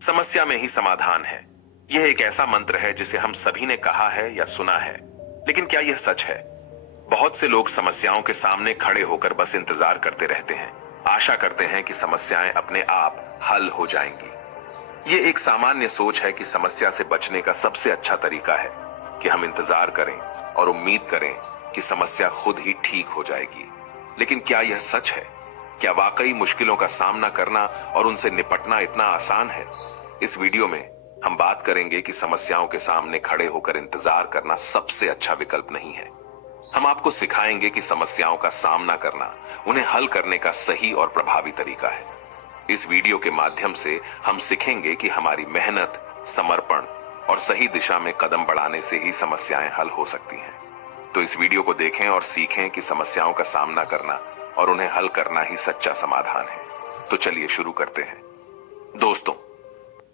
समस्या में ही समाधान है। यह एक ऐसा मंत्र है जिसे हम सभी ने कहा है या सुना है, लेकिन क्या यह सच है? बहुत से लोग समस्याओं के सामने खड़े होकर बस इंतजार करते रहते हैं, आशा करते हैं कि समस्याएं अपने आप हल हो जाएंगी। ये एक सामान्य सोच है कि समस्या से बचने का सबसे अच्छा तरीका है कि हम इंतजार करें और उम्मीद करें कि समस्या खुद ही ठीक हो जाएगी। लेकिन क्या यह सच है? क्या वाकई मुश्किलों का सामना करना और उनसे निपटना इतना आसान है? इस वीडियो में हम बात करेंगे कि समस्याओं के सामने खड़े होकर इंतजार करना सबसे अच्छा विकल्प नहीं है। हम आपको सिखाएंगे कि समस्याओं का सामना करना उन्हें हल करने का सही और प्रभावी तरीका है। इस वीडियो के माध्यम से हम सीखेंगे कि हमारी मेहनत, समर्पण और सही दिशा में कदम बढ़ाने से ही समस्याएं हल हो सकती हैं। तो इस वीडियो को देखें और सीखें कि समस्याओं का सामना करना और उन्हें हल करना ही सच्चा समाधान है। तो चलिए शुरू करते हैं। दोस्तों,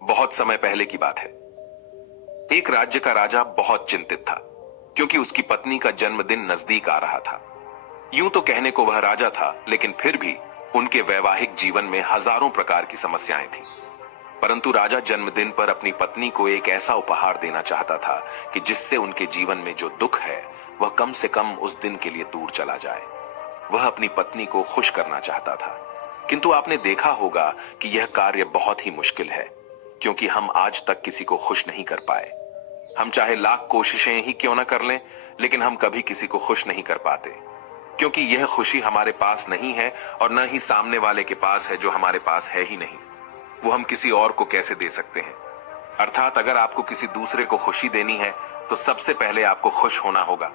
बहुत समय पहले की बात है। एक राज्य का राजा बहुत चिंतित था क्योंकि उसकी पत्नी का जन्मदिन नजदीक आ रहा था। यूं तो कहने को वह राजा था, लेकिन फिर भी उनके वैवाहिक जीवन में हजारों प्रकार की समस्याएं थीं। परंतु राजा जन्मदिन पर अपनी पत्नी को एक ऐसा उपहार देना चाहता था कि जिससे उनके जीवन में जो दुख है वह कम से कम उस दिन के लिए दूर चला जाए। वह अपनी पत्नी को खुश करना चाहता था, किंतु आपने देखा होगा कि यह कार्य बहुत ही मुश्किल है, क्योंकि हम आज तक किसी को खुश नहीं कर पाए। हम चाहे लाख कोशिशें ही क्यों न कर लें, लेकिन हम कभी किसी को खुश नहीं कर पाते, क्योंकि यह खुशी हमारे पास नहीं है और न ही सामने वाले के पास है, जो हमारे पास है ही नहीं। वो हम किसी और को कैसे दे सकते हैं? अर्थात अगर आपको किसी दूसरे को खुशी देनी है तो सबसे पहले आपको खुश होना होगा,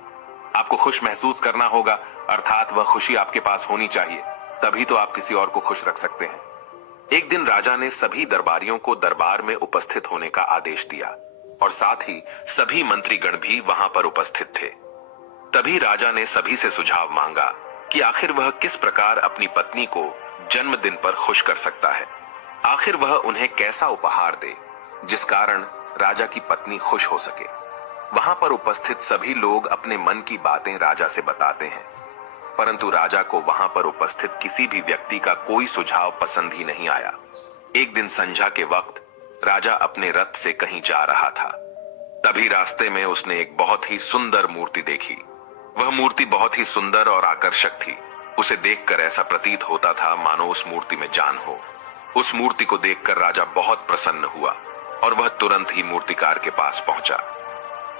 आपको खुश महसूस करना होगा, अर्थात वह खुशी आपके पास होनी चाहिए, तभी तो आप किसी और को खुश रख सकते हैं। एक दिन राजा ने सभी दरबारियों को दरबार में उपस्थित होने का आदेश दिया और साथ ही सभी मंत्रीगण भी वहां पर उपस्थित थे। तभी राजा ने सभी से सुझाव मांगा कि आखिर वह किस प्रकार अपनी पत्नी को जन्मदिन पर खुश कर सकता है। आखिर वह उन्हें कैसा उपहार दे जिस कारण राजा की पत्नी खुश हो सके। वहां पर उपस्थित सभी लोग अपने मन की बातें राजा से बताते हैं, परंतु राजा को वहां पर उपस्थित किसी भी व्यक्ति का कोई सुझाव पसंद ही नहीं आया। एक दिन संध्या के वक्त राजा अपने रथ से कहीं जा रहा था। तभी रास्ते में उसने एक बहुत ही सुंदर मूर्ति देखी। वह मूर्ति बहुत ही सुंदर और आकर्षक थी। उसे देखकर ऐसा प्रतीत होता था मानो उस मूर्ति में जान हो। उस मूर्ति को देखकर राजा बहुत प्रसन्न हुआ और वह तुरंत ही मूर्तिकार के पास पहुंचा।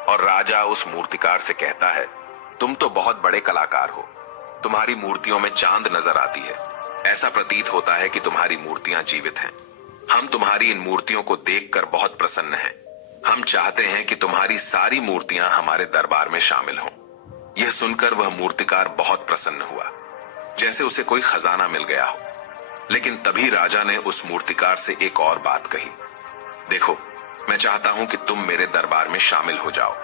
और राजा उस मूर्तिकार से कहता है, तुम तो बहुत बड़े कलाकार हो, तुम्हारी मूर्तियों में चांद नजर आती है। ऐसा प्रतीत होता है कि तुम्हारी मूर्तियां जीवित हैं। हम तुम्हारी इन मूर्तियों को देखकर बहुत प्रसन्न हैं। हम चाहते हैं कि तुम्हारी सारी मूर्तियां हमारे दरबार में शामिल हों। यह सुनकर वह मूर्तिकार बहुत प्रसन्न हुआ, जैसे उसे कोई खजाना मिल गया हो। लेकिन तभी राजा ने उस मूर्तिकार से एक और बात कही, देखो, मैं चाहता हूं कि तुम मेरे दरबार में शामिल हो जाओ,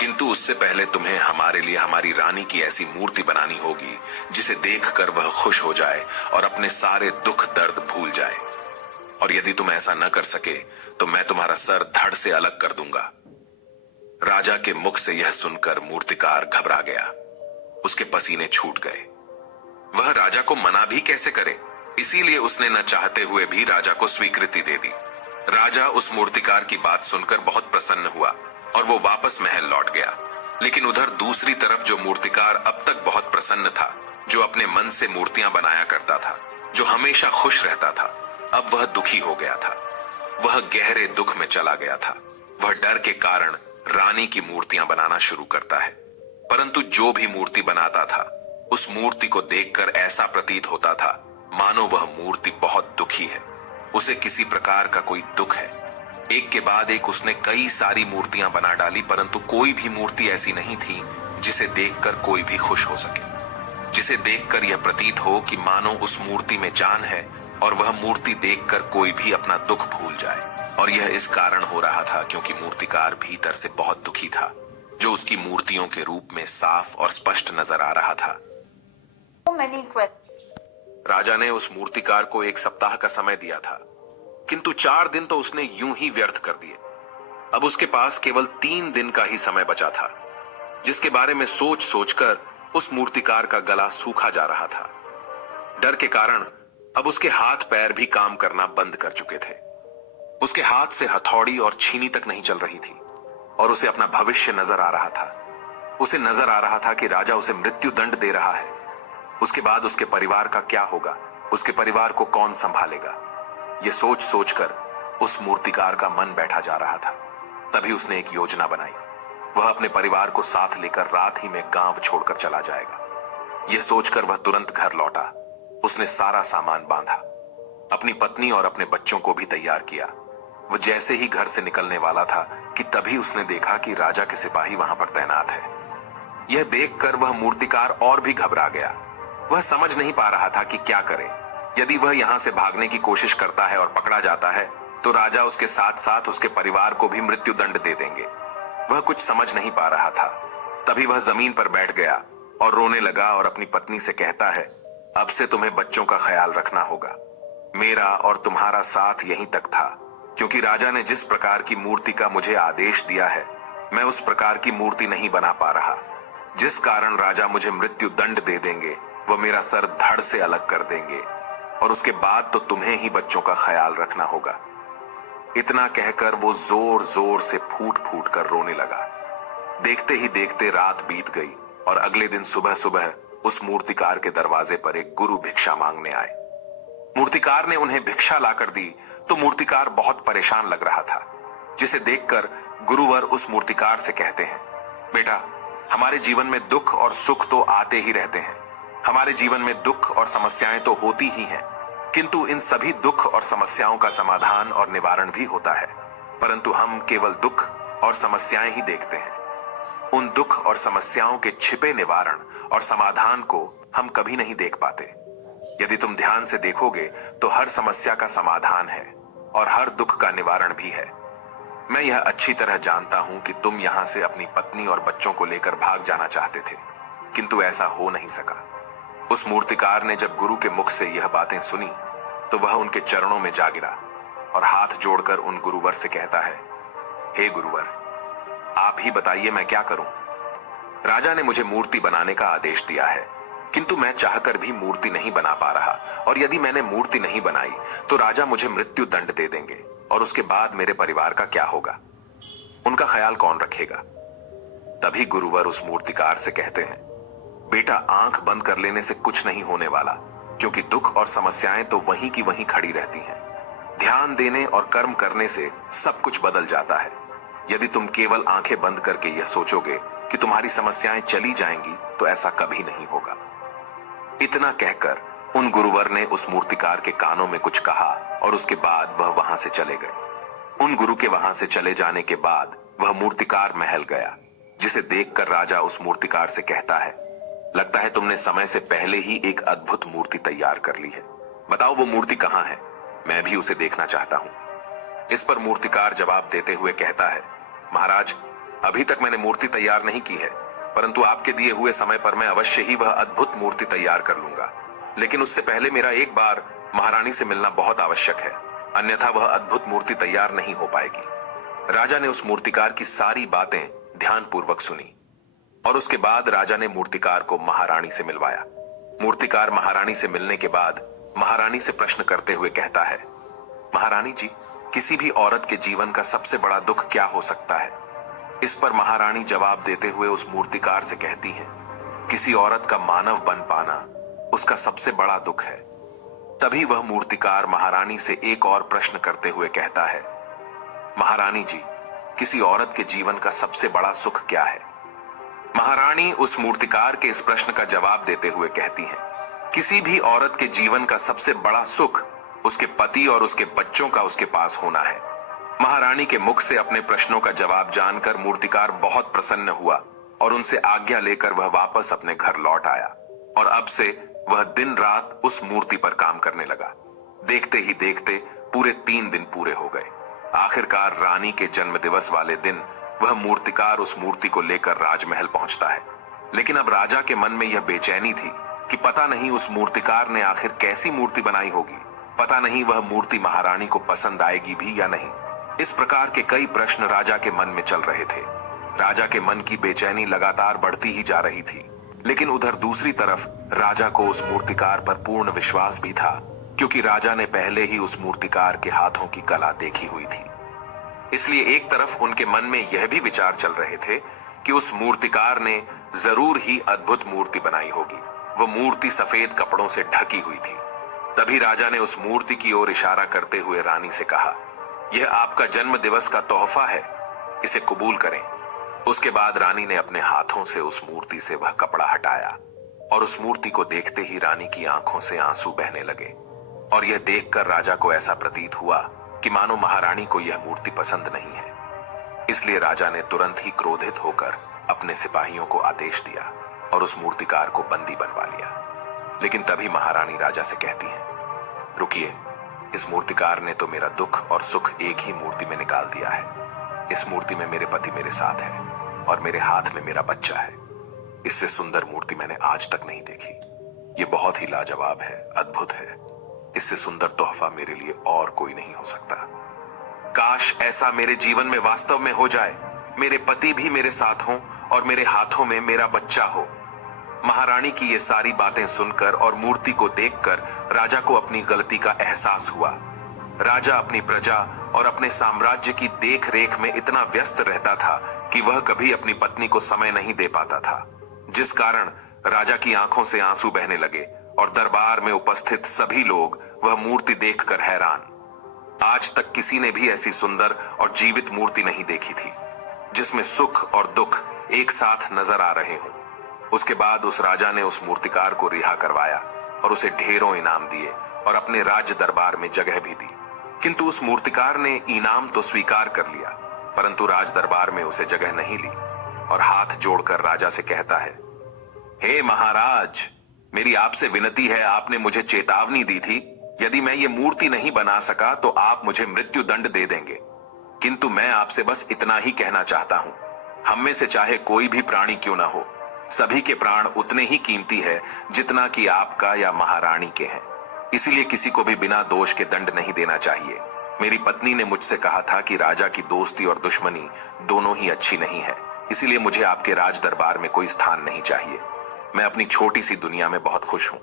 किंतु उससे पहले तुम्हें हमारे लिए हमारी रानी की ऐसी मूर्ति बनानी होगी जिसे देखकर वह खुश हो जाए और अपने सारे दुख दर्द भूल जाए। और यदि तुम ऐसा न कर सके तो मैं तुम्हारा सर धड़ से अलग कर दूंगा। राजा के मुख से यह सुनकर मूर्तिकार घबरा गया। उसके पसीने छूट गए। वह राजा को मना भी कैसे करे, इसीलिए उसने न चाहते हुए भी राजा को स्वीकृति दे दी। राजा उस मूर्तिकार की बात सुनकर बहुत प्रसन्न हुआ और वो वापस महल लौट गया। लेकिन उधर दूसरी तरफ जो मूर्तिकार अब तक बहुत प्रसन्न था, जो अपने मन से मूर्तियां बनाया करता था, जो हमेशा खुश रहता था, अब वह दुखी हो गया था। वह गहरे दुख में चला गया था। वह डर के कारण रानी की मूर्तियां बनाना शुरू करता है, परंतु जो भी मूर्ति बनाता था उस मूर्ति को देखकर ऐसा प्रतीत होता था मानो वह मूर्ति बहुत दुखी है, उसे किसी प्रकार का कोई दुख है। एक के बाद एक उसने कई सारी मूर्तियां बना डाली, परंतु कोई भी मूर्ति ऐसी नहीं थी जिसे देखकर कोई भी खुश हो सके, जिसे देखकर यह प्रतीत हो कि मानो उस मूर्ति में जान है और वह मूर्ति देखकर कोई भी अपना दुख भूल जाए। और यह इस कारण हो रहा था क्योंकि मूर्तिकार भीतर से बहुत दुखी था, जो उसकी मूर्तियों के रूप में साफ और स्पष्ट नजर आ रहा था। राजा ने उस मूर्तिकार को 1 सप्ताह का समय दिया था, किंतु 4 दिन तो उसने यूं ही व्यर्थ कर दिए। अब उसके पास केवल 3 दिन का ही समय बचा था, जिसके बारे में सोच सोचकर उस मूर्तिकार का गला सूखा जा रहा था। डर के कारण अब उसके हाथ पैर भी काम करना बंद कर चुके थे। उसके हाथ से हथौड़ी और छीनी तक नहीं चल रही थी और उसे अपना भविष्य नजर आ रहा था। उसे नजर आ रहा था कि राजा उसे मृत्यु दंड दे रहा है। उसके बाद उसके परिवार का क्या होगा, उसके परिवार को कौन संभालेगा, ये सोच सोचकर उस मूर्तिकार का मन बैठा जा रहा था। तभी उसने एक योजना बनाई। वह अपने परिवार को साथ लेकर रात ही में गांव छोड़कर चला जाएगा। यह सोचकर वह तुरंत घर लौटा। उसने सारा सामान बांधा, अपनी पत्नी और अपने बच्चों को भी तैयार किया। वह जैसे ही घर से निकलने वाला था कि तभी उसने देखा कि राजा के सिपाही वहां पर तैनात है। यह देखकर वह मूर्तिकार और भी घबरा गया। वह समझ नहीं पा रहा था कि क्या करे। यदि वह यहां से भागने की कोशिश करता है और पकड़ा जाता है तो राजा उसके साथ साथ उसके परिवार को भी मृत्यु दंड दे देंगे। वह कुछ समझ नहीं पा रहा था। तभी वह जमीन पर बैठ गया और रोने लगा और अपनी पत्नी से कहता है, अब से तुम्हें बच्चों का ख्याल रखना होगा। मेरा और तुम्हारा साथ यहीं तक था, क्योंकि राजा ने जिस प्रकार की मूर्ति का मुझे आदेश दिया है मैं उस प्रकार की मूर्ति नहीं बना पा रहा। जिस कारण राजा मुझे मृत्यु दंड दे देंगे वह मेरा सर धड़ से अलग कर देंगे और उसके बाद तो तुम्हें ही बच्चों का ख्याल रखना होगा। इतना कहकर वो जोर जोर से फूट फूट कर रोने लगा। देखते ही देखते रात बीत गई और अगले दिन सुबह सुबह उस मूर्तिकार के दरवाजे पर एक गुरु भिक्षा मांगने आए। मूर्तिकार ने उन्हें भिक्षा लाकर दी तो मूर्तिकार बहुत परेशान लग रहा था, जिसे देखकर गुरुवर उस मूर्तिकार से कहते हैं, बेटा, हमारे जीवन में दुख और सुख तो आते ही रहते हैं। हमारे जीवन में दुख और समस्याएं तो होती ही हैं, किंतु इन सभी दुख और समस्याओं का समाधान और निवारण भी होता है, परंतु हम केवल दुख और समस्याएं ही देखते हैं। उन दुख और समस्याओं के छिपे निवारण और समाधान को हम कभी नहीं देख पाते। यदि तुम ध्यान से देखोगे तो हर समस्या का समाधान है और हर दुख का निवारण भी है। मैं यह अच्छी तरह जानता हूं कि तुम यहां से अपनी पत्नी और बच्चों को लेकर भाग जाना चाहते थे, किंतु ऐसा हो नहीं सका। उस मूर्तिकार ने जब गुरु के मुख से यह बातें सुनी तो वह उनके चरणों में जा गिरा और हाथ जोड़कर उन गुरुवर से कहता है, हे गुरुवर, आप ही बताइए मैं क्या करूं। राजा ने मुझे मूर्ति बनाने का आदेश दिया है, किंतु मैं चाहकर भी मूर्ति नहीं बना पा रहा, और यदि मैंने मूर्ति नहीं बनाई तो राजा मुझे मृत्यु दंड दे देंगे और उसके बाद मेरे परिवार का क्या होगा, उनका ख्याल कौन रखेगा। तभी गुरुवर उस मूर्तिकार से कहते हैं, बेटा, आंख बंद कर लेने से कुछ नहीं होने वाला, क्योंकि दुख और समस्याएं तो वहीं की वहीं खड़ी रहती हैं। ध्यान देने और कर्म करने से सब कुछ बदल जाता है। यदि तुम केवल आंखें बंद करके यह सोचोगे कि तुम्हारी समस्याएं चली जाएंगी तो ऐसा कभी नहीं होगा। इतना कहकर उन गुरुवर ने उस मूर्तिकार के कानों में कुछ कहा और उसके बाद वह वहां से चले गए। उन गुरु के वहां से चले जाने के बाद वह मूर्तिकार महल गया, जिसे देखकर राजा उस मूर्तिकार से कहता है, लगता है तुमने समय से पहले ही एक अद्भुत मूर्ति तैयार कर ली है। बताओ वो मूर्ति कहां है, मैं भी उसे देखना चाहता हूं। इस पर मूर्तिकार जवाब देते हुए कहता है, महाराज, अभी तक मैंने मूर्ति तैयार नहीं की है, परंतु आपके दिए हुए समय पर मैं अवश्य ही वह अद्भुत मूर्ति तैयार कर लूंगा। लेकिन उससे पहले मेरा एक बार महारानी से मिलना बहुत आवश्यक है, अन्यथा वह अद्भुत मूर्ति तैयार नहीं हो पाएगी। राजा ने उस मूर्तिकार की सारी बातें ध्यानपूर्वक सुनी और उसके बाद राजा ने मूर्तिकार को महारानी से मिलवाया। मूर्तिकार महारानी से मिलने के बाद महारानी से प्रश्न करते हुए कहता है, महारानी जी, किसी भी औरत के जीवन का सबसे बड़ा दुख क्या हो सकता है। इस पर महारानी जवाब देते हुए उस मूर्तिकार से कहती हैं, किसी औरत का मानव बन पाना उसका सबसे बड़ा दुख है। तभी वह मूर्तिकार महारानी से एक और प्रश्न करते हुए कहता है, महारानी जी, किसी औरत के जीवन का सबसे बड़ा सुख क्या है। महारानी उस मूर्तिकार के इस प्रश्न का जवाब देते हुए कहती हैं, किसी भी औरत के जीवन का सबसे बड़ा सुख उसके पति और उसके बच्चों का उसके पास होना है। महारानी के मुख से अपने प्रश्नों का जवाब जानकर मूर्तिकार बहुत प्रसन्न हुआ और उनसे आज्ञा लेकर वह वापस अपने घर लौट आया और अब से वह दिन रात उस मूर्ति पर काम करने लगा। देखते ही देखते पूरे 3 दिन पूरे हो गए। आखिरकार रानी के जन्मदिवस वाले दिन वह मूर्तिकार उस मूर्ति को लेकर राजमहल पहुंचता है। लेकिन अब राजा के मन में यह बेचैनी थी कि पता नहीं उस मूर्तिकार ने आखिर कैसी मूर्ति बनाई होगी, पता नहीं वह मूर्ति महारानी को पसंद आएगी भी या नहीं। इस प्रकार के कई प्रश्न राजा के मन में चल रहे थे। राजा के मन की बेचैनी लगातार बढ़ती ही जा रही थी, लेकिन उधर दूसरी तरफ राजा को उस मूर्तिकार पर पूर्ण विश्वास भी था क्योंकि राजा ने पहले ही उस मूर्तिकार के हाथों की कला देखी हुई थी। इसलिए एक तरफ उनके मन में यह भी विचार चल रहे थे कि उस मूर्तिकार ने जरूर ही अद्भुत मूर्ति बनाई होगी। वो मूर्ति सफेद कपड़ों से ढकी हुई थी। तभी राजा ने उस मूर्ति की ओर इशारा करते हुए रानी से कहा, यह आपका जन्म दिवस का तोहफा है, इसे कबूल करें। उसके बाद रानी ने अपने हाथों से उस मूर्ति से वह कपड़ा हटाया और उस मूर्ति को देखते ही रानी की आंखों से आंसू बहने लगे। और यह देखकर राजा को ऐसा प्रतीत हुआ कि मानो महारानी को यह मूर्ति पसंद नहीं है। इसलिए राजा ने तुरंत ही क्रोधित होकर अपने सिपाहियों को आदेश दिया और उस मूर्तिकार को बंदी बनवा लिया। लेकिन तभी महारानी राजा से कहती हैं, रुकिए, इस मूर्तिकार ने तो मेरा दुख और सुख एक ही मूर्ति में निकाल दिया है। इस मूर्ति में मेरे पति मेरे साथ है और मेरे हाथ में मेरा बच्चा है। इससे सुंदर मूर्ति मैंने आज तक नहीं देखी। ये बहुत ही लाजवाब है, अद्भुत है। इससे सुंदर तोहफा मेरे लिए और कोई नहीं हो सकता। काश ऐसा मेरे जीवन में वास्तव में हो जाए, मेरे पति भी मेरे साथ हों और मेरे हाथों में मेरा बच्चा हो। महारानी की ये सारी बातें सुनकर और मूर्ति को देखकर राजा को अपनी गलती का एहसास हुआ। राजा अपनी प्रजा और अपने साम्राज्य की देख रेख में इतना व्यस्त रहता था कि वह कभी अपनी पत्नी को समय नहीं दे पाता था, जिस कारण राजा की आंखों से आंसू बहने लगे और दरबार में उपस्थित सभी लोग वह मूर्ति देखकर हैरान। आज तक किसी ने भी ऐसी सुंदर और जीवित मूर्ति नहीं देखी थी, जिसमें सुख और दुख एक साथ नजर आ रहे हों। उसके बाद उस राजा ने उस मूर्तिकार को रिहा करवाया और उसे ढेरों इनाम दिए और अपने राज्य दरबार में जगह भी दी। किंतु उस मूर्तिकार ने इनाम तो स्वीकार कर लिया, परंतु राज दरबार में उसे जगह नहीं ली और हाथ जोड़कर राजा से कहता है, हे महाराज, मेरी आपसे विनती है, आपने मुझे चेतावनी दी थी, यदि मैं ये मूर्ति नहीं बना सका तो आप मुझे मृत्यु दंड दे देंगे। किंतु मैं आपसे बस इतना ही कहना चाहता हूं, हम में से चाहे कोई भी प्राणी क्यों ना हो, सभी के प्राण उतने ही कीमती है जितना कि आपका या महारानी के हैं। इसीलिए किसी को भी बिना दोष के दंड नहीं देना चाहिए। मेरी पत्नी ने मुझसे कहा था कि राजा की दोस्ती और दुश्मनी दोनों ही अच्छी नहीं है, इसीलिए मुझे आपके राज दरबार में कोई स्थान नहीं चाहिए। मैं अपनी छोटी सी दुनिया में बहुत खुश हूं।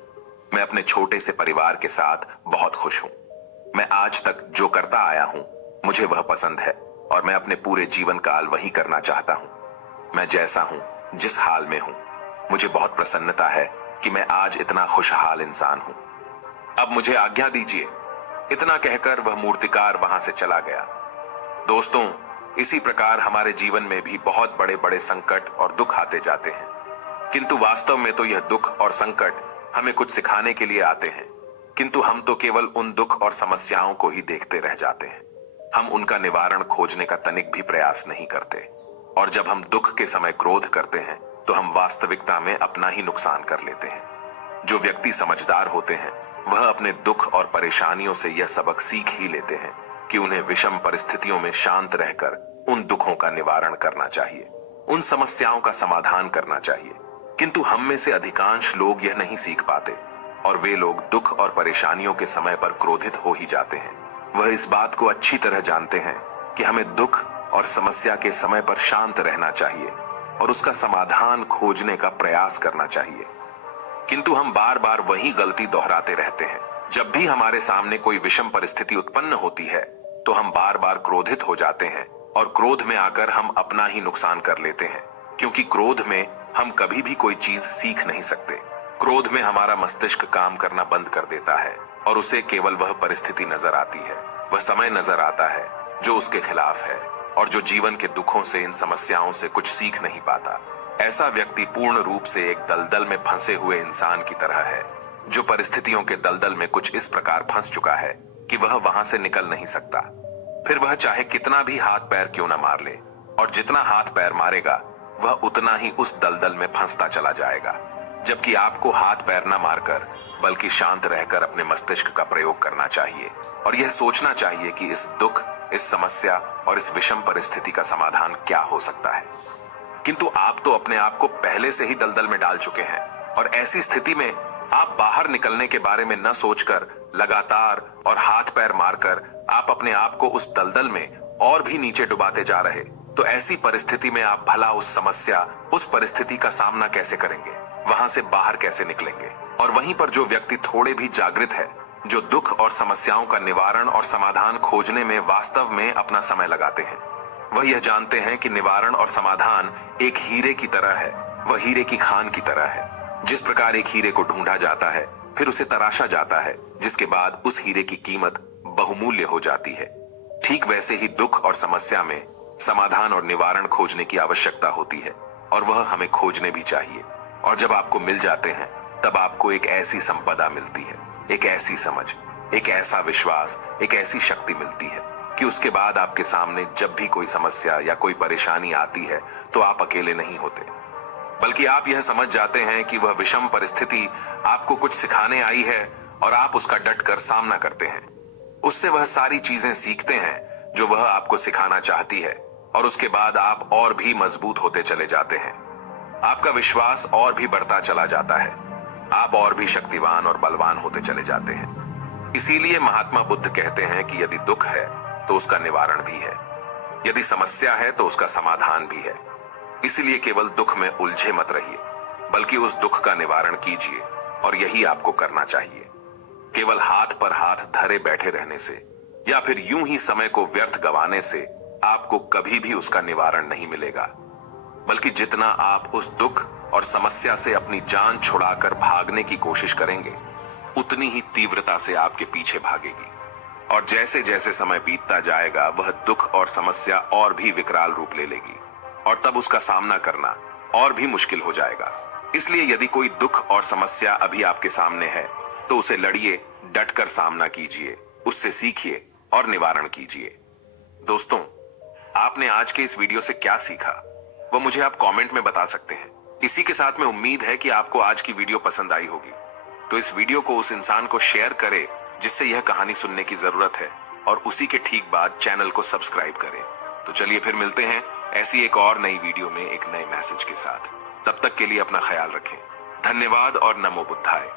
मैं अपने छोटे से परिवार के साथ बहुत खुश हूं। मैं आज तक जो करता आया हूं, मुझे वह पसंद है और मैं अपने पूरे जीवन काल वही करना चाहता हूं। मैं जैसा हूं, जिस हाल में हूं, मुझे बहुत प्रसन्नता है कि मैं आज इतना खुशहाल इंसान हूं। अब मुझे आज्ञा दीजिए। इतना कहकर वह मूर्तिकार वहां से चला गया। दोस्तों, इसी प्रकार हमारे जीवन में भी बहुत बड़े बड़े संकट और दुख आते जाते हैं, किंतु वास्तव में तो यह दुख और संकट हमें कुछ सिखाने के लिए आते हैं। किंतु हम तो केवल उन दुख और समस्याओं को ही देखते रह जाते हैं। हम उनका निवारण खोजने का तनिक भी प्रयास नहीं करते। और जब हम दुख के समय क्रोध करते हैं तो हम वास्तविकता में अपना ही नुकसान कर लेते हैं। जो व्यक्ति समझदार होते हैं वह अपने दुख और परेशानियों से यह सबक सीख ही लेते हैं कि उन्हें विषम परिस्थितियों में शांत रहकर उन दुखों का निवारण करना चाहिए, उन समस्याओं का समाधान करना चाहिए। किंतु हम में से अधिकांश लोग यह नहीं सीख पाते और वे लोग दुख और परेशानियों के समय पर क्रोधित हो ही जाते हैं। वह इस बात को अच्छी तरह जानते हैं कि हमें दुख और समस्या के समय पर शांत रहना चाहिए और उसका समाधान खोजने का प्रयास करना चाहिए। किंतु हम बार बार वही गलती दोहराते रहते हैं। जब भी हमारे सामने कोई विषम परिस्थिति उत्पन्न होती है तो हम बार बार क्रोधित हो जाते हैं और क्रोध में आकर हम अपना ही नुकसान कर लेते हैं, क्योंकि क्रोध में हम कभी भी कोई चीज सीख नहीं सकते। क्रोध में हमारा मस्तिष्क काम करना बंद कर देता है और उसे केवल वह परिस्थिति नजर आती है, वह समय नजर आता है जो उसके खिलाफ है और जो जीवन के दुखों से, इन समस्याओं से कुछ सीख नहीं पाता। ऐसा व्यक्ति पूर्ण रूप से एक दलदल में फंसे हुए इंसान की तरह है, जो परिस्थितियों के दलदल में कुछ इस प्रकार फंस चुका है कि वह वहां से निकल नहीं सकता। फिर वह चाहे कितना भी हाथ पैर क्यों न मार ले, और जितना हाथ पैर मारेगा वह उतना ही उस दलदल में फंसता चला जाएगा। जबकि आपको हाथ पैर न मारकर बल्कि शांत रहकर अपने मस्तिष्क का प्रयोग करना चाहिए और यह सोचना चाहिए कि इस दुख, इस समस्या और इस विषम परिस्थिति का समाधान क्या हो सकता है। किंतु आप तो अपने आप को पहले से ही दलदल में डाल चुके हैं और ऐसी स्थिति में आप बाहर निकलने के बारे में न सोचकर लगातार और हाथ पैर मारकर आप अपने आप को उस दलदल में और भी नीचे डुबाते जा रहे। तो ऐसी परिस्थिति में आप भला उस समस्या, उस परिस्थिति का सामना कैसे करेंगे, वहां से बाहर कैसे निकलेंगे। और वहीं पर जो व्यक्ति थोड़े भी जागृत है जो दुख और समस्याओं का निवारण और समाधान खोजने में वास्तव में अपना समय लगाते हैं। वह यह जानते हैं कि निवारण और समाधान एक हीरे की तरह है, वह हीरे की खान की तरह है। जिस प्रकार एक हीरे को ढूंढा जाता है, फिर उसे तराशा जाता है, जिसके बाद उस हीरे की कीमत बहुमूल्य हो जाती है, ठीक वैसे ही दुख और समस्या में समाधान और निवारण खोजने की आवश्यकता होती है, और वह हमें खोजने भी चाहिए। और जब आपको मिल जाते हैं, तब आपको एक ऐसी संपदा मिलती है, एक ऐसी समझ, एक ऐसा विश्वास, एक ऐसी शक्ति मिलती है कि उसके बाद आपके सामने जब भी कोई समस्या या कोई परेशानी आती है तो आप अकेले नहीं होते, बल्कि आप यह समझ जाते हैं कि वह विषम परिस्थिति आपको कुछ सिखाने आई है और आप उसका डटकर सामना करते हैं। उससे वह सारी चीजें सीखते हैं जो वह आपको सिखाना चाहती है, और उसके बाद आप और भी मजबूत होते चले जाते हैं। आपका विश्वास और भी बढ़ता चला जाता है, आप और भी शक्तिवान और बलवान होते चले जाते हैं। इसीलिए महात्मा बुद्ध कहते हैं कि यदि दुख है तो उसका निवारण भी है, यदि समस्या है तो उसका समाधान भी है। इसलिए केवल दुख में उलझे मत रहिए, बल्कि उस दुख का निवारण कीजिए, और यही आपको करना चाहिए। केवल हाथ पर हाथ धरे बैठे रहने से या फिर यूं ही समय को व्यर्थ गंवाने से आपको कभी भी उसका निवारण नहीं मिलेगा, बल्कि जितना आप उस दुख और समस्या से अपनी जान छुड़ाकर भागने की कोशिश करेंगे, उतनी ही तीव्रता से आपके पीछे भागेगी। और जैसे जैसे समय बीतता जाएगा, वह दुख और समस्या और भी विकराल रूप ले लेगी, और तब उसका सामना करना और भी मुश्किल हो जाएगा। इसलिए यदि कोई दुख और समस्या अभी आपके सामने है, तो उसे लड़िए, डटकर सामना कीजिए, उससे सीखिए और निवारण कीजिए। दोस्तों, आपने आज के इस वीडियो से क्या सीखा, वह मुझे आप कमेंट में बता सकते हैं। इसी के साथ में उम्मीद है कि आपको आज की वीडियो पसंद आई होगी, तो इस वीडियो को उस इंसान को शेयर करें जिससे यह कहानी सुनने की जरूरत है, और उसी के ठीक बाद चैनल को सब्सक्राइब करें। तो चलिए फिर मिलते हैं ऐसी एक और नई वीडियो में एक नए मैसेज के साथ। तब तक के लिए अपना ख्याल रखें। धन्यवाद और नमो बुद्धाय।